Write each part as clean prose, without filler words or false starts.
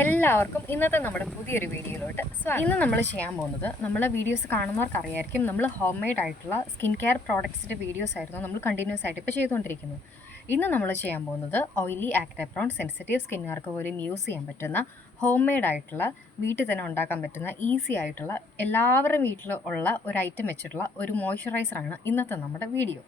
എല്ലാവർക്കും ഇന്നത്തെ നമ്മുടെ പുതിയൊരു വീഡിയോയിലോട്ട് സ്വാഗതം. ഇന്ന് നമ്മൾ ചെയ്യാൻ പോകുന്നത് നമ്മളെ വീഡിയോസ് കാണുന്നവർക്ക് അറിയായിരിക്കും, നമ്മൾ ഹോം മെയ്ഡ് ആയിട്ടുള്ള സ്കിൻ കെയർ പ്രോഡക്ട്സിൻ്റെ വീഡിയോസ് ആയിരുന്നു നമ്മൾ കണ്ടിന്യൂസ് ആയിട്ട് ഇപ്പോൾ ചെയ്തുകൊണ്ടിരിക്കുന്നത്. ഇന്ന് നമ്മൾ ചെയ്യാൻ പോകുന്നത് ഓയിലി, ആക്നെ പ്രോൺ, സെൻസിറ്റീവ് സ്കിന്നുകാർക്ക് പോലും യൂസ് ചെയ്യാൻ പറ്റുന്ന ഹോം മെയ്ഡ് ആയിട്ടുള്ള, വീട്ടിൽ തന്നെ ഉണ്ടാക്കാൻ പറ്റുന്ന ഈസി ആയിട്ടുള്ള, എല്ലാവരുടെയും വീട്ടിൽ ഉള്ള ഒരു ഐറ്റം വെച്ചിട്ടുള്ള ഒരു മോയ്സ്ചറൈസറാണ് ഇന്നത്തെ നമ്മുടെ വീഡിയോ.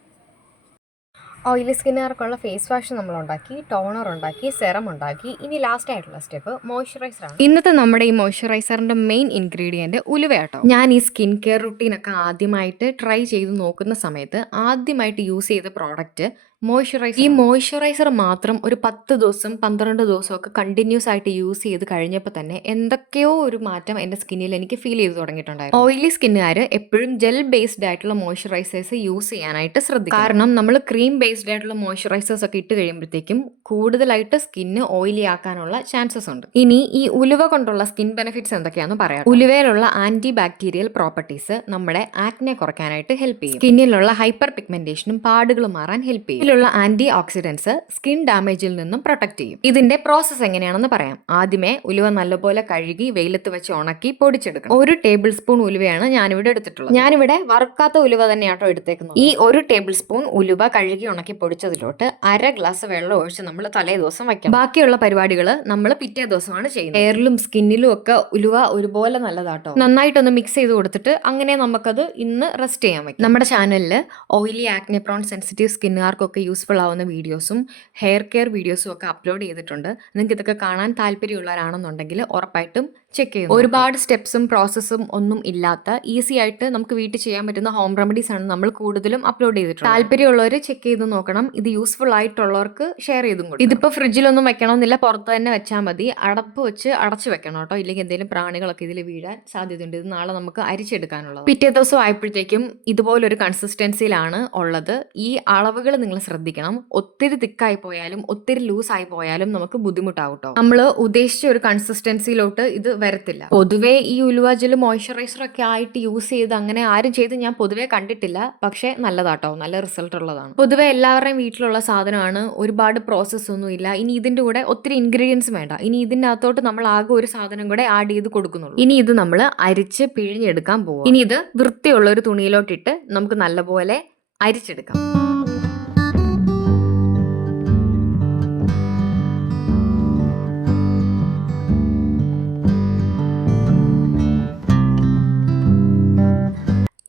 ഓയിലി സ്കിന്നുകാർക്കുള്ള ഫേസ് വാഷ് നമ്മൾ ഉണ്ടാക്കി, ടോണർ ഉണ്ടാക്കി, സെറം ഉണ്ടാക്കി. ഇനി ലാസ്റ്റ് ആയിട്ടുള്ള സ്റ്റെപ്പ് മോയ്സ്ചറൈസറാണ്. ഇന്നത്തെ നമ്മുടെ ഈ മോയ്സ്ചറൈസറിന്റെ മെയിൻ ഇൻഗ്രീഡിയൻറ്റ് ഉലുവയാട്ടോ. ഞാൻ ഈ സ്കിൻ കെയർ റുട്ടീനൊക്കെ ആദ്യമായിട്ട് ട്രൈ ചെയ്ത് നോക്കുന്ന സമയത്ത് ആദ്യമായിട്ട് യൂസ് ചെയ്ത പ്രോഡക്റ്റ് മോയ്സ്ചറൈസർ. ഈ മോയ്സ്ചറൈസർ മാത്രം ഒരു 10 ദിവസം 12 ദിവസമൊക്കെ കണ്ടിന്യൂസ് ആയിട്ട് യൂസ് ചെയ്ത് കഴിഞ്ഞപ്പോൾ തന്നെ എന്തൊക്കെയോ ഒരു മാറ്റം എൻ്റെ സ്കിന്നിൽ എനിക്ക് ഫീൽ ചെയ്ത് തുടങ്ങിയിട്ടുണ്ടായിരുന്നു. ഓയിലി സ്കിന്നുകാർ എപ്പോഴും ജെൽ ബേസ്ഡ് ആയിട്ടുള്ള മോയ്സ്ചറൈസേഴ്സ് യൂസ് ചെയ്യാനായിട്ട് ശ്രദ്ധിക്കും. കാരണം നമ്മൾ ക്രീം ബേസ്ഡ് ആയിട്ടുള്ള മോയ്സ്ചറൈസേഴ്സ് ഒക്കെ ഇട്ട് കഴിയുമ്പോഴത്തേക്കും കൂടുതലായിട്ട് സ്കിന്ന് ഓയിലി ആക്കാനുള്ള ചാൻസസ് ഉണ്ട്. ഇനി ഈ ഉലുവ കൊണ്ടുള്ള സ്കിൻ ബെനിഫിറ്റ്സ് എന്തൊക്കെയാണെന്ന് പറയാം. ഉലുവയിലുള്ള ആന്റി ബാക്ടീരിയൽ പ്രോപ്പർട്ടീസ് നമ്മുടെ ആക്നെ കുറയ്ക്കാനായിട്ട് ഹെൽപ്പ് ചെയ്യും. സ്കിന്നിലുള്ള ഹൈപ്പർ പിഗ്മെന്റേഷനും പാടുകൾ മാറാൻ ഹെൽപ്പ് ചെയ്യും. ഇതിലുള്ള ആന്റി ഓക്സിഡൻസ് സ്കിൻ ഡാമേജിൽ നിന്നും പ്രൊട്ടക്ട് ചെയ്യും. ഇതിന്റെ പ്രോസസ് എങ്ങനെയാണെന്ന് പറയാം. ആദ്യമേ ഉലുവ നല്ലപോലെ കഴുകി വെയിലത്ത് വെച്ച് ഉണക്കി പൊടിച്ചെടുക്കണം. 1 ടേബിൾ സ്പൂൺ ഉലുവയാണ് ഞാനിവിടെ എടുത്തിട്ടുള്ളത്. ഞാനിവിടെ വറുക്കാത്ത ഉലുവ തന്നെയാട്ടോ എടുത്തേക്കുന്നത്. ഈ 1 ടേബിൾ സ്പൂൺ ഉലുവ കഴുകി ഉണക്കി പൊടിച്ചതിലോട്ട് 1/2 ഗ്ലാസ് വെള്ളം ഒഴിച്ച് നമ്മൾ തലേ ദിവസം വയ്ക്കണം. ബാക്കിയുള്ള പരിപാടികൾ നമ്മൾ പിറ്റേ ദിവസമാണ് ചെയ്യുന്നത്. ഹെയറിലും സ്കിന്നിലും ഒക്കെ ഉലുവ ഒരുപോലെ നല്ലതാട്ടോ. നന്നായിട്ടൊന്ന് മിക്സ് ചെയ്ത് കൊടുത്തിട്ട് അങ്ങനെ നമുക്കത് ഇന്ന് റെസ്റ്റ് ചെയ്യാൻ വയ്ക്കും. നമ്മുടെ ചാനലിൽ ഓയിലി, ആക്നെ പ്രോൺ, സെൻസിറ്റീവ് സ്കിന്നുകാർക്കൊക്കെ യൂസ്ഫുൾ ആവുന്ന വീഡിയോസും ഹെയർ കെയർ വീഡിയോസും ഒക്കെ അപ്ലോഡ് ചെയ്തിട്ടുണ്ട്. നിങ്ങൾക്ക് ഇതൊക്കെ കാണാൻ താല്പര്യമുള്ളവരാണെന്നുണ്ടെങ്കിൽ ഉറപ്പായിട്ടും ചെക്ക് ചെയ്യും. ഒരുപാട് സ്റ്റെപ്സും പ്രോസസ്സും ഒന്നും ഇല്ലാത്ത ഈസി ആയിട്ട് നമുക്ക് വീട്ടിൽ ചെയ്യാൻ പറ്റുന്ന ഹോം റെമഡീസ് ആണ് നമ്മൾ കൂടുതലും അപ്ലോഡ് ചെയ്തിട്ടുള്ളത്. താല്പര്യമുള്ളവർ ചെക്ക് ചെയ്ത് നോക്കണം. ഇത് യൂസ്ഫുൾ ആയിട്ടുള്ളവർക്ക് ഷെയർ ചെയ്തും കൊടുക്കും. ഇതിപ്പോൾ ഫ്രിഡ്ജിലൊന്നും വെക്കണമെന്നില്ല, പുറത്ത് തന്നെ വെച്ചാൽ മതി. അടപ്പ് വെച്ച് അടച്ചു വെക്കണം കേട്ടോ, ഇല്ലെങ്കിൽ എന്തെങ്കിലും പ്രാണികളൊക്കെ ഇതിൽ വീഴാൻ സാധ്യതയുണ്ട്. ഇത് നാളെ നമുക്ക് അരിച്ചെടുക്കാനുള്ളത്. പിറ്റേ ദിവസം ആയപ്പോഴത്തേക്കും ഇതുപോലൊരു കൺസിസ്റ്റൻസിയിലാണ് ഉള്ളത്. ഈ അളവുകൾ നിങ്ങൾ ശ്രദ്ധിക്കണം. ഒത്തിരി തിക്കായി പോയാലും ഒത്തിരി ലൂസ് ആയി പോയാലും നമുക്ക് ബുദ്ധിമുട്ടാവും കേട്ടോ. നമ്മൾ ഉദ്ദേശിച്ച ഒരു കൺസിസ്റ്റൻസിയിലോട്ട് ഇത് വരത്തില്ല. പൊതുവേ ഈ ഉലുവ ജെൽ മോയ്സ്ചറൈസർ ഒക്കെ ആയിട്ട് യൂസ് ചെയ്ത് അങ്ങനെ ആരും ചെയ്ത് ഞാൻ പൊതുവേ കണ്ടിട്ടില്ല. പക്ഷേ നല്ലതാട്ടോ, നല്ല റിസൾട്ട് ഉള്ളതാണ്. പൊതുവെ എല്ലാവരുടെയും വീട്ടിലുള്ള സാധനമാണ്, ഒരുപാട് പ്രോസസ്സ് ഒന്നും ഇല്ല. ഇനി ഇതിന്റെ കൂടെ ഒത്തിരി ഇൻഗ്രീഡിയൻസ് വേണ്ട. ഇനി ഇതിന്റെ അകത്തോട്ട് നമ്മൾ ആകെ ഒരു സാധനം കൂടെ ആഡ് ചെയ്ത് കൊടുക്കുന്നുള്ളൂ. ഇനി ഇത് നമ്മൾ അരിച്ച് പിഴിഞ്ഞെടുക്കാൻ പോകും. ഇനി ഇത് വൃത്തിയുള്ള ഒരു തുണിയിലോട്ടിട്ട് നമുക്ക് നല്ലപോലെ അരിച്ചെടുക്കാം.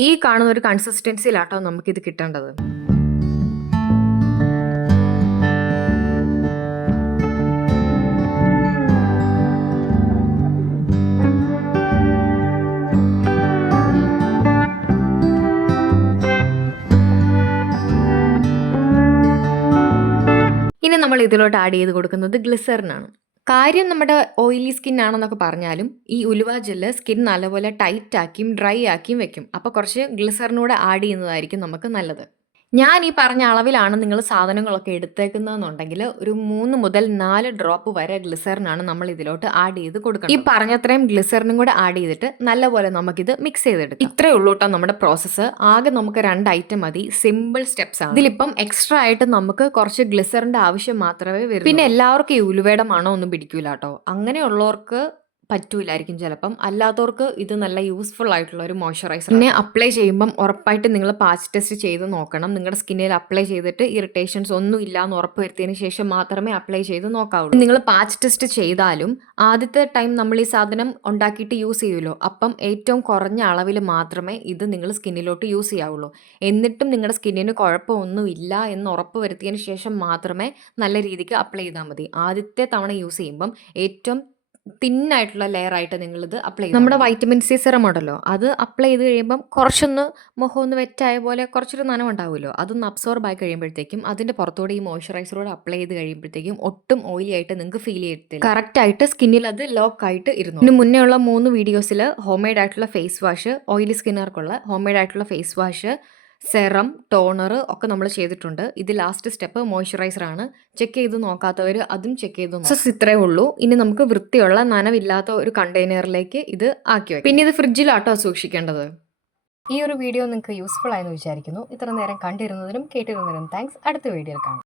ഈ കാണുന്ന ഒരു കൺസിസ്റ്റൻസിയിലാട്ടോ നമുക്കിത് കിട്ടേണ്ടത്. ഇനി നമ്മൾ ഇതിലോട്ട് ആഡ് ചെയ്ത് കൊടുക്കുന്നത് ഗ്ലിസറിനാണ്. കാര്യം നമ്മുടെ ഓയിലി സ്കിൻ ആണെന്നൊക്കെ പറഞ്ഞാലും ഈ ഉലുവ ജെല്ല് സ്കിൻ നല്ലപോലെ ടൈറ്റ് ആക്കിയും ഡ്രൈ ആക്കിയും വെക്കും. അപ്പോൾ കുറച്ച് ഗ്ലിസറിനൂടെ ആഡ് ചെയ്യുന്നതായിരിക്കും നമുക്ക് നല്ലത്. ഞാൻ ഈ പറഞ്ഞ അളവിലാണ് നിങ്ങൾ സാധനങ്ങളൊക്കെ എടുത്തേക്കുന്നതെന്നുണ്ടെങ്കിൽ ഒരു 3 മുതൽ 4 ഡ്രോപ്പ് വരെ ഗ്ലിസറിനാണ് നമ്മൾ ഇതിലോട്ട് ആഡ് ചെയ്ത് കൊടുക്കണം. ഈ പറഞ്ഞത്രയും ഗ്ലിസറിനും കൂടെ ആഡ് ചെയ്തിട്ട് നല്ലപോലെ നമുക്കിത് മിക്സ് ചെയ്തെടുക്കാം. ഇത്രയേ ഉള്ളൂ കേട്ടോ നമ്മുടെ പ്രോസസ്സ്. ആകെ നമുക്ക് 2 ഐറ്റം മതി. സിമ്പിൾ സ്റ്റെപ്സ് ആണ്. ഇതിലിപ്പം എക്സ്ട്രാ ആയിട്ട് നമുക്ക് കുറച്ച് ഗ്ലിസറിന്റെ ആവശ്യം മാത്രമേ വരൂ. പിന്നെ എല്ലാവർക്കും ഈ ഉലുവയുടെ മണം ഒന്നും പിടിക്കൂല കേട്ടോ. അങ്ങനെയുള്ളവർക്ക് പറ്റൂലായിരിക്കും ചിലപ്പം. അല്ലാത്തവർക്ക് ഇത് നല്ല യൂസ്ഫുൾ ആയിട്ടുള്ള ഒരു മോയ്സ്ചറൈസർ. പിന്നെ അപ്ലൈ ചെയ്യുമ്പം ഉറപ്പായിട്ട് നിങ്ങൾ പാച്ച് ടെസ്റ്റ് ചെയ്ത് നോക്കണം. നിങ്ങളുടെ സ്കിന്നിൽ അപ്ലൈ ചെയ്തിട്ട് ഇറിറ്റേഷൻസ് ഒന്നും ഇല്ലാന്ന് ഉറപ്പ് വരുത്തിയതിന് ശേഷം മാത്രമേ അപ്ലൈ ചെയ്ത് നോക്കാവുള്ളൂ. നിങ്ങൾ പാച്ച് ടെസ്റ്റ് ചെയ്താലും ആദ്യത്തെ ടൈം നമ്മൾ ഈ സാധനം ഉണ്ടാക്കിയിട്ട് യൂസ് ചെയ്യുമല്ലോ, അപ്പം ഏറ്റവും കുറഞ്ഞ അളവിൽ മാത്രമേ ഇത് നിങ്ങൾ സ്കിന്നിലോട്ട് യൂസ് ചെയ്യാവുള്ളൂ. എന്നിട്ടും നിങ്ങളുടെ സ്കിന്നിന് കുഴപ്പമൊന്നും ഇല്ല എന്ന് ഉറപ്പ് വരുത്തിയതിന് ശേഷം മാത്രമേ നല്ല രീതിക്ക് അപ്ലൈ ചെയ്താൽ മതി. ആദ്യത്തെ തവണ യൂസ് ചെയ്യുമ്പം ഏറ്റവും തിന്നായിട്ടുള്ള ലെയർ ആയിട്ട് നിങ്ങളിത് അപ്ലൈ ചെയ്യും. നമ്മുടെ വൈറ്റമിൻ സി സിറം ഉണ്ടല്ലോ, അത് അപ്ലൈ ചെയ്ത് കഴിയുമ്പം കുറച്ചൊന്ന് മുഖം ഒന്ന് വെറ്റായ പോലെ കുറച്ചൊരു നനവുണ്ടാവുമല്ലോ, അതൊന്ന് അബ്സോർബ് ആയി കഴിയുമ്പോഴത്തേക്കും അതിന്റെ പുറത്തോടെ ഈ മോയ്സ്ചറൈസറോട് അപ്ലൈ ചെയ്ത് കഴിയുമ്പോഴത്തേക്കും ഒട്ടും ഓയിലി ആയിട്ട് നിങ്ങൾക്ക് ഫീൽ ചെയ്യത്തില്ല. കറക്റ്റ് ആയിട്ട് സ്കിന്നിൽ അത് ലോക്ക് ആയിട്ട് ഇരുന്നു. ഇതിന് മുന്നേ ഉള്ള 3 വീഡിയോസിൽ ഹോം മെയ്ഡ് ആയിട്ടുള്ള ഫേസ് വാഷ്, ഓയിലി സ്കിന്നുകാർക്കുള്ള ഹോം മെയ്ഡ് ആയിട്ടുള്ള ഫേസ് വാഷ്, സെറം, ടോണർ ഒക്കെ നമ്മൾ ചെയ്തിട്ടുണ്ട്. ഇത് ലാസ്റ്റ് സ്റ്റെപ്പ് മോയ്സ്ചറൈസർ ആണ്. ചെക്ക് ചെയ്ത് നോക്കാത്തവർ അതും ചെക്ക് ചെയ്ത് നോക്കാം. ഇത്രയേ ഉള്ളൂ. ഇനി നമുക്ക് വൃത്തിയുള്ള നനവില്ലാത്ത ഒരു കണ്ടെയ്നറിലേക്ക് ഇത് ആക്കി വെക്കാം. പിന്നെ ഇത് ഫ്രിഡ്ജിലാട്ടോ സൂക്ഷിക്കേണ്ടത്. ഈ ഒരു വീഡിയോ നിങ്ങൾക്ക് യൂസ്ഫുൾ ആയെന്ന് വിചാരിക്കുന്നു. ഇത്ര നേരം കണ്ടിരുന്നതിനും കേട്ടിരുന്നതിനും താങ്ക്സ്. അടുത്ത വീഡിയോയിൽ കാണാം.